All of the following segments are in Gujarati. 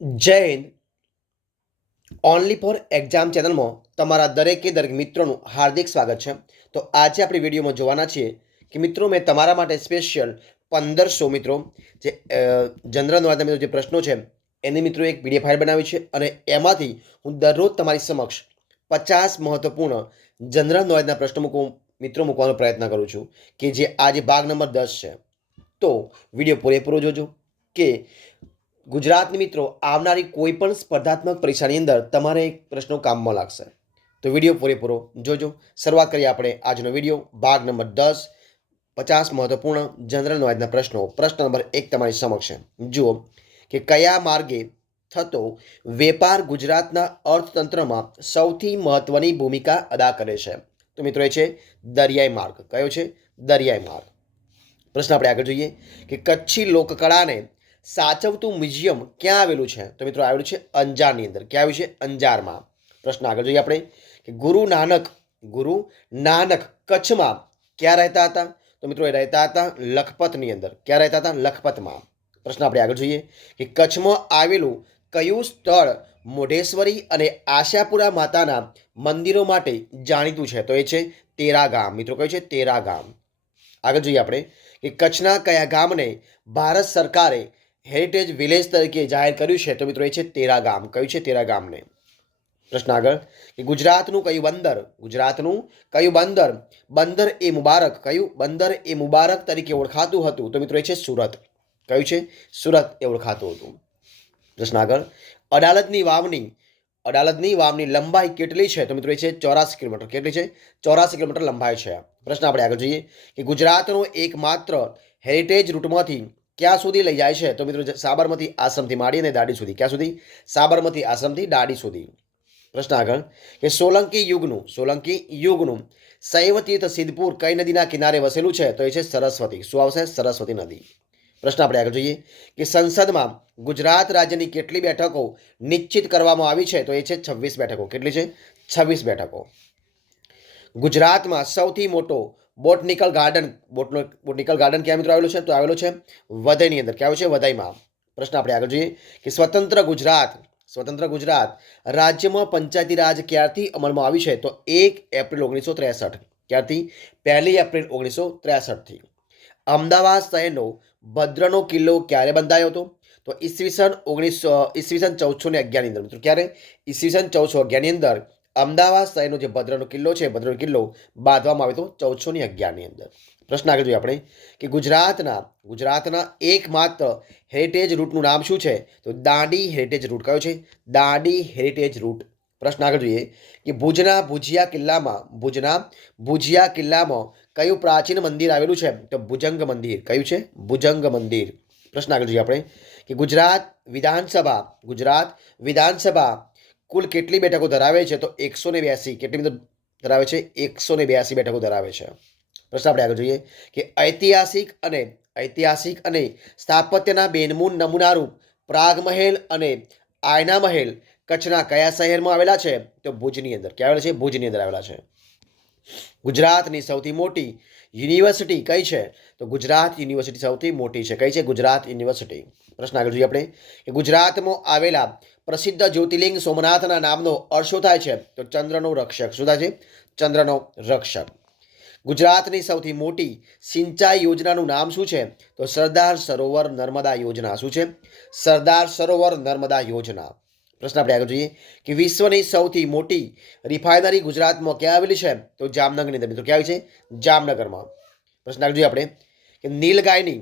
જય હિન્દ. ઓનલી ફોર એક્ઝામ ચેનલમાં તમારા દરેકે દરેક મિત્રોનું હાર્દિક સ્વાગત છે. તો આજે આપણે વિડીયોમાં જોવાના છીએ કે મિત્રો મેં તમારા માટે સ્પેશિયલ 1500 મિત્રો જે જનરલ નોલેજના મિત્રો જે પ્રશ્નો છે એની મિત્રો એક પીડીએફ ફાઇલ બનાવી છે અને એમાંથી હું દરરોજ તમારી સમક્ષ 50 મહત્વપૂર્ણ જનરલ નોલેજના પ્રશ્નો મૂકવાનો પ્રયત્ન કરું છું કે જે આજે ભાગ નંબર 10 છે. તો વિડીયો પૂરેપૂરો જોજો કે ગુજરાતની મિત્રો આવનારી કોઈ પણ સ્પર્ધાત્મક પરીક્ષાની અંદર તમારે પ્રશ્નો કામમાં લાગશે. તો વિડીયો પૂરેપૂરો જોજો. શરૂઆત કરીએ આપણે આજનો વિડીયો ભાગ નંબર 10 50 મહત્વપૂર્ણ જનરલ નોલેજના પ્રશ્નો. પ્રશ્ન નંબર 1 તમારી સમક્ષ જુઓ કે કયા માર્ગે થતો વેપાર ગુજરાતના અર્થતંત્રમાં સૌથી મહત્વની ભૂમિકા અદા કરે છે? તો મિત્રો એ છે દરિયાઈ માર્ગ. કયો છે? દરિયાઈ માર્ગ. પ્રશ્ન આપણે આગળ જોઈએ કે કચ્છી લોકકળાને સાચવતું મ્યુઝિયમ ક્યાં આવેલું છે? તો મિત્રો આવેલું છે અંજારની અંદર. ક્યાં આવ્યું છે? અંજારમાં. પ્રશ્ન આગળ જોઈએ આપણે કે ગુરુ નાનક કચ્છમાં ક્યાં રહેતા હતા? તો મિત્રો એ રહેતા હતા લખપતની અંદર. ક્યાં રહેતા હતા? લખપતમાં. પ્રશ્ન આપણે આગળ જોઈએ કે કચ્છમાં આવેલું કયું સ્થળ મોઢેશ્વરી અને આશાપુરા માતાના મંદિરો માટે જાણીતું છે? તો એ છે તેરા ગામ. મિત્રો કયું છે? તેરા ગામ. આગળ જોઈએ આપણે કે કચ્છના કયા ગામને ભારત સરકારે હેરિટેજ વિલેજ તરીકે જાહેર કર્યું છે? તો મિત્રો એ છે તેરા ગામ. કયું છે? તેરા ગામને. પ્રશ્ન આગળ કે ગુજરાતનું કયું બંદર બંદર એ મુબારક કયું બંદર એ મુબારક તરીકે ઓળખાતું હતું? તો મિત્રો એ છે સુરત. કયું છે? સુરત એ ઓળખાતું હતું. પ્રશ્ન આગળ અડાલજની વાવની લંબાઈ કેટલી છે? તો મિત્રો એ છે 84 કિલોમીટર. કેટલી છે? 84 કિલોમીટર લંબાઈ છે. પ્રશ્ન આપણે આગળ જોઈએ કે ગુજરાતનો એકમાત્ર હેરિટેજ રૂટમાંથી ક્યાં સુધી લઈ જાય છે? તો મિત્રો સાબરમતી આશ્રમથી માંડી અને દાડી સુધી. ક્યાં સુધી? સાબરમતી આશ્રમથી દાડી સુધી. પ્રશ્ન આગળ કે સોલંકી યુગનું શૈવ તીર્થ સિદ્ધપુર કઈ નદીના કિનારે વસેલું છે? તો એ છે સરસ્વતી. શું આવશે? સરસ્વતી નદી. પ્રશ્ન આપણે આગળ જોઈએ કે સંસદમાં ગુજરાત રાજ્યની કેટલી બેઠકો નિશ્ચિત કરવામાં આવી છે? તો એ છે 26 બેઠકો. કેટલી છે? 26 બેઠકો. ગુજરાતમાં સૌથી મોટો બોટનિકલ ગાર્ડન ક્યાં મિત્રો આવેલો છે? તો આવેલો છે વધઈની અંદર. ક્યાં આવ્યું છે? વધઈમાં. પ્રશ્ન આપણે આગળ જોઈએ કે સ્વતંત્ર ગુજરાત રાજ્યમાં પંચાયતી રાજ ક્યારથી અમલમાં આવી છે? તો 1 એપ્રિલ 1963. ક્યારથી? 1 એપ્રિલ 1963 થી. અમદાવાદ શહેરનો ભદ્રનો કિલ્લો ક્યારે બંધાયો હતો? તો ઈસવીસન 1411 ની અંદર. મિત્રો ક્યારે? ઈસવીસન 1411 ની અંદર અમદાવાદ શહેરનો જે ભદ્રનો કિલ્લો છે ભદ્રનો કિલ્લો બાંધવામાં આવ્યો હતો 1411 ની અંદર. પ્રશ્ન આગળ જોઈએ આપણે કે ગુજરાતના એકમાત્ર હેરિટેજ રૂટનું નામ શું છે? તો દાંડી હેરિટેજ રૂટ. કયો છે? Dandi heritage route. પ્રશ્ન આગળ જોઈએ કે ભુજના ભુજિયા કિલ્લામાં કયું પ્રાચીન મંદિર આવેલું છે? તો ભુજંગ મંદિર. કયું છે? ભુજંગ મંદિર. પ્રશ્ન આગળ જોઈએ આપણે કે ગુજરાત વિધાનસભા કુલ કેટલી બેઠકો ધરાવે છે? તો 182. કેટલી બેઠકો ધરાવે છે? 182 બેઠકો ધરાવે છે. પ્રશ્ન આપણે આગળ જોઈએ કે ઐતિહાસિક અને સ્થાપત્યના બેનમૂન નમૂનારૂપ પ્રાગમહેલ અને આયના મહેલ કચ્છના કયા શહેરમાં આવેલા છે? તો ભુજની અંદર. ક્યાં આવેલા છે? ભુજની અંદર આવેલા છે. ગુજરાતની સૌથી મોટી યુનિવર્સિટી કઈ છે? તો ગુજરાત યુનિવર્સિટી સૌથી મોટી છે. કઈ છે? ગુજરાત યુનિવર્સિટી. પ્રશ્ન આગળ જોઈએ આપણે કે ગુજરાતમાં આવેલા પ્રસિદ્ધ જ્યોતિર્લિંગ સોમનાથના નામનો અર્થ શું થાય છે? તો ચંદ્રનો રક્ષક. શું થાય છે? ચંદ્રનો રક્ષક. ગુજરાતની સૌથી મોટી સિંચાઈ યોજનાનું નામ શું છે? તો સરદાર સરોવર નર્મદા યોજના. શું છે? સરદાર સરોવર નર્મદા યોજના. પ્રશ્ન આપણે આગળ જોઈએ કે વિશ્વની સૌથી મોટી રિફાઇનરી ગુજરાતમાં ક્યાં આવેલી છે? તો જામનગરની અંદર. મિત્રો ક્યાં આવી છે? જામનગરમાં. પ્રશ્ન આગળ જોઈએ આપણે કે નીલગાયની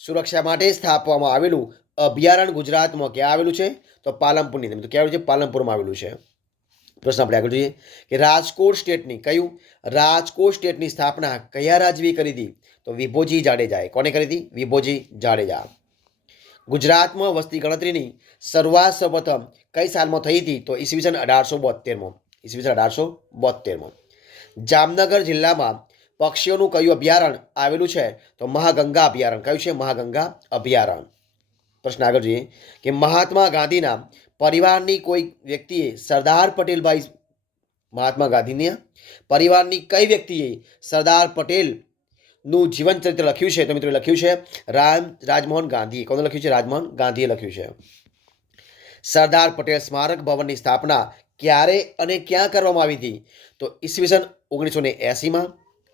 સુરક્ષા માટે સ્થાપવામાં આવેલું અભયારણ્ય ગુજરાતમાં ક્યાં આવેલું છે? તો પાલનપુરની અંદર. મિત્રો ક્યાં આવેલું છે? પાલનપુરમાં આવેલું છે. પ્રશ્ન આપણે આગળ જોઈએ કે રાજકોટ સ્ટેટની સ્થાપના કયા રાજવીએ કરી હતી? તો વિભોજી જાડેજાએ. કોને કરી હતી? વિભોજી જાડેજા. ગુજરાતમાં વસ્તી ગણતરીની શરૂઆત સૌપ્રથમ કઈ સાલમાં થઈ હતી? તો ઈસવીસન 1872માં. જામનગર જિલ્લામાં પક્ષીઓનું કયું અભયારણ્ય આવેલું છે? તો મહાગંગા અભયારણ્ય. કયું છે? મહાગંગા અભયારણ્ય. પ્રશ્ન આગળ જોઈએ કે મહાત્મા ગાંધીના પરિવારની કોઈ વ્યક્તિએ મહાત્મા ગાંધીના પરિવારની કઈ વ્યક્તિએ સરદાર પટેલનું જીવન ચરિત્ર લખ્યું છે? તો મિત્રો લખ્યું છે રાજમોહન ગાંધીએ. કોને લખ્યું છે? રાજમોહન ગાંધીએ લખ્યું છે. સરદાર પટેલ સ્મારક ભવનની સ્થાપના ક્યારે અને ક્યાં કરવામાં આવી હતી? તો ઈસવીસન 1980માં.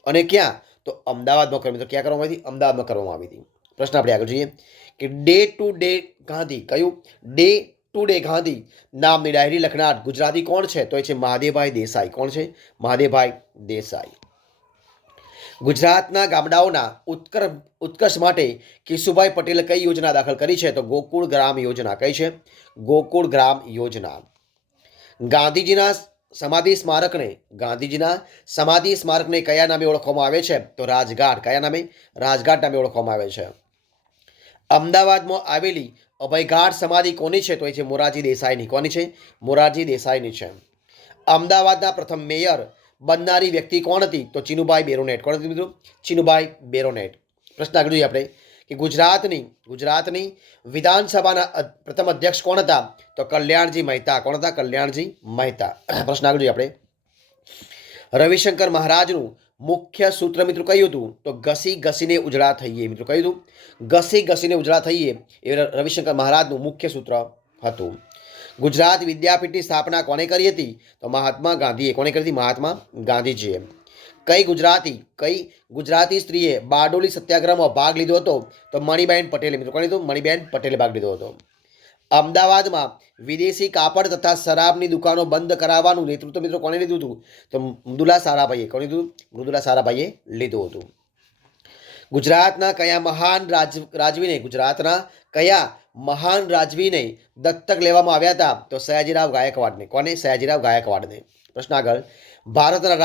અને ક્યાં? તો અમદાવાદમાં કરવામાં. તો ક્યાં કરવામાં આવી હતી? અમદાવાદમાં કરવામાં આવી હતી. પ્રશ્ન આપણે આગળ જોઈએ કે ડે ટુ ડે ગાંધી, કયું? ડે ટુ ડે ગાંધી નામની ડાયરી લખનાર ગુજરાતી કોણ છે? તો એ છે મહાદેવભાઈ દેસાઈ. કોણ છે? મહાદેવભાઈ દેસાઈ. ગુજરાતના ગામડાઓના ઉત્કર્ષ માટે કેશુભાઈ પટેલે કઈ યોજના દાખલ કરી છે? તો ગોકુળ ગ્રામ યોજના. કઈ છે? ગોકુળ ગ્રામ યોજના. ગાંધીજીના સમાધિ સ્મારકને કયા નામે ઓળખવામાં આવે છે? તો રાજઘાટ. કયા નામે? રાજઘાટ નામે ઓળખવામાં આવે છે. અમદાવાદમાં આવેલી અભયઘાટ સમાધિ કોની છે? તો એ છે મોરારજી દેસાઈની. કોની છે? મોરારજી દેસાઈની છે. અમદાવાદના પ્રથમ મેયર બનનારી વ્યક્તિ કોણ હતી? તો ચીનુભાઈ બેરોનેટ. કોણ હતી મિત્રો? ચીનુભાઈ બેરોનેટ. પ્રશ્ન આગળ જોઈએ આપણે કે ગુજરાતની વિધાનસભાના પ્રથમ અધ્યક્ષ કોણ હતા? તો કલ્યાણજી મહેતા. કોણ હતા? કલ્યાણજી મહેતા. પ્રશ્ન આગળ જોઈએ આપણે. રવિશંકર મહારાજનું મુખ્ય સૂત્ર મિત્રો કયું હતું? તો ઘસી ઘસીને ઉજળા થઈએ. મિત્રો કયું હતું? ઘસી ઘસીને ઉજળા થઈએ એ રવિશંકર મહારાજનું મુખ્ય સૂત્ર હતું. ગુજરાત વિદ્યાપીઠની સ્થાપના કોણે કરી હતી? તો મહાત્મા ગાંધીએ. કોણે કરી હતી? મહાત્મા ગાંધીજીએ. કઈ ગુજરાતી સ્ત્રીએ બારડોલી સત્યાગ્રહમાં ભાગ લીધો હતો? તો મણિબેન પટેલે. મિત્રો કોણે લીધો? મણિબેન પટેલે ભાગ લીધો હતો. અમદાવાદમાં વિદેશી કાપડ તથા શરાબની દુકાનો બંધ કરાવવાનું નેતૃત્વ મિત્રો કોણે લીધું હતું? તો મૃદુલા સારાભાઈએ. કોણે લીધું? મૃદુલા સારાભાઈએ લીધું હતું. ગુજરાતના કયા મહાન રાજવીને દત્તક લેવામાં આવ્યા હતા? તો સયાજીરાવ ગાયકવાડને. કોને? સયાજીરાવ ગાયકવાડને. પ્રશ્ન આગળ. ભારતના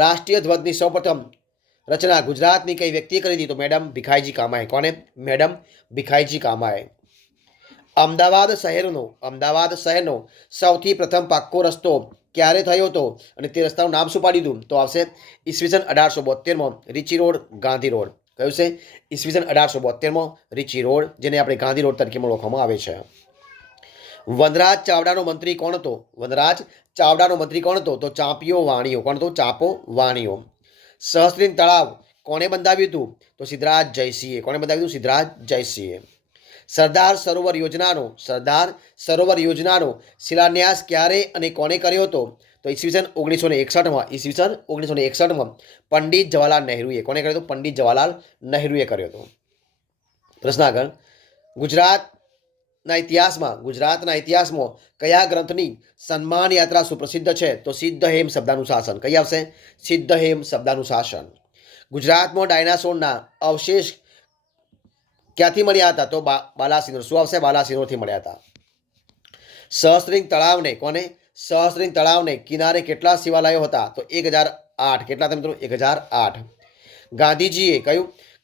રાષ્ટ્રીય ધ્વજની સૌપ્રથમ રચના ગુજરાતની કઈ વ્યક્તિએ કરી હતી? તો મેડમ ભીખાઈજી કામાએ. કોને? મેડમ ભીખાઈજી કામાએ. અમદાવાદ શહેરનો સૌથી પ્રથમ પાક્કો રસ્તો ક્યારે થયો હતો અને તે રસ્તાનું નામ શું પાડી દીધું? તો આવશે ઈસવીસન 1872માં રીચી રોડ, ગાંધી રોડ. કયું છે? ઈસવીસન 1872માં રીચી રોડ, જેને આપણે ગાંધી રોડ તરીકે ઓળખવામાં આવે છે. વનરાજ ચાવડાનો મંત્રી કોણ હતો? તો ચાંપિયો વાણિયો. કોણ હતો? ચાંપો વાણિયો. સહસ્ત્રીન તળાવ કોણે બંધાવ્યું હતું? તો સિદ્ધરાજ જયસિંહે. કોણે બંધાવ્યું? સિદ્ધરાજ જયસિંહે. સરદાર સરોવર યોજનાનો શિલાન્યાસ ક્યારે અને કોણે કર્યો હતો? તો ઈસવીસન 1961માં પંડિત જવાહરલાલ નહેરુએ. કોણે કર્યો હતો? પંડિત જવાહરલાલ નહેરુએ કર્યો હતો. પ્રશ્ન આગળ. ગુજરાતના ઇતિહાસમાં કયા ગ્રંથની સન્માન યાત્રા સુપ્રસિદ્ધ છે? તો સિદ્ધહેમ શબ્દાનુશાસન. કઈ આવશે? સિદ્ધહેમ શબ્દાનુશાસન. ગુજરાતમાં ડાયનાસોરના અવશેષ ક્યાંથી મળ્યા હતા? તો બાલાસિનોર. શું આવશે? બાલાસિનોરથી મળ્યા હતા. સહસ્ત્રીન તળાવને કિનારે કેટલા શિવાલયો હતા? તો 1008. કેટલા હતા મિત્રો? 1008.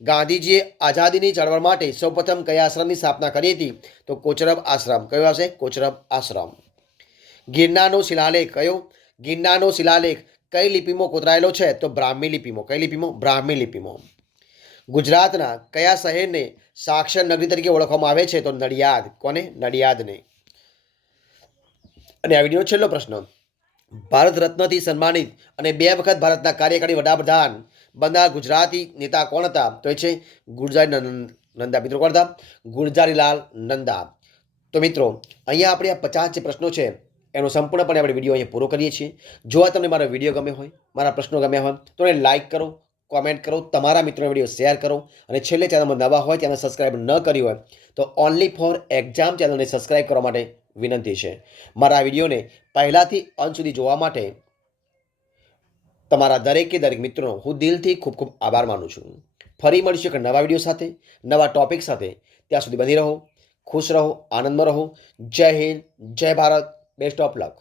ગાંધીજીએ આઝાદીની ચળવળ માટે સૌપ્રથમ કયા આશ્રમની સ્થાપના કરી હતી? તો કોચરબ આશ્રમ. કયો આવશે? કોચરબ આશ્રમ. ગિરનારનો શિલાલેખ કઈ લિપિમાં કોતરાયેલો છે? તો બ્રાહ્મી લિપિમાં. કઈ લિપિમાં? બ્રાહ્મી લિપિમાં. ગુજરાતના કયા શહેરને સાક્ષર નગરી તરીકે ઓળખવામાં આવે છે? તો નડિયાદ. કોને? નડિયાદને. અને આ વિડીયોનો છેલ્લો પ્રશ્ન. ભારત રત્નથી સન્માનિત અને 2 વખત ભારતના કાર્યકારી વડાપ્રધાન બનનાર ગુજરાતી નેતા કોણ હતા? તો એ છે ગુલઝારીલાલ નંદા. મિત્રો કોણ હતા? ગુલઝારીલાલ નંદા. તો મિત્રો અહીંયા આપણે આ 50 જે પ્રશ્નો છે એનો સંપૂર્ણપણે આપણે વિડીયો અહીંયા પૂરો કરીએ છીએ. જો આ તમને મારો વિડીયો ગમ્યો હોય, મારા પ્રશ્નો ગમ્યા હોય તો એને લાઇક કરો, કોમેન્ટ કરો, તમારા મિત્રોને વિડીયો શેર કરો અને છેલ્લે ચેનલમાં નવા હોય ચેનલ સબસ્ક્રાઇબ ન કરી હોય તો ઓનલી ફોર એક્ઝામ ચેનલને સબસ્ક્રાઇબ કરવા માટે વિનંતી છે. મારા વિડીયોને પહેલાંથી અંત સુધી જોવા માટે તમારા દરેક મિત્રોનો હું દિલથી ખૂબ ખૂબ આભાર માનું છું. ફરી મળીશું એક નવા વિડીયો સાથે, નવા ટોપિક સાથે. ત્યાં સુધી બની રહો, ખુશ રહો, આનંદમાં રહો. જય હિન્દ, જય ભારત, બેસ્ટ ઓફ લક.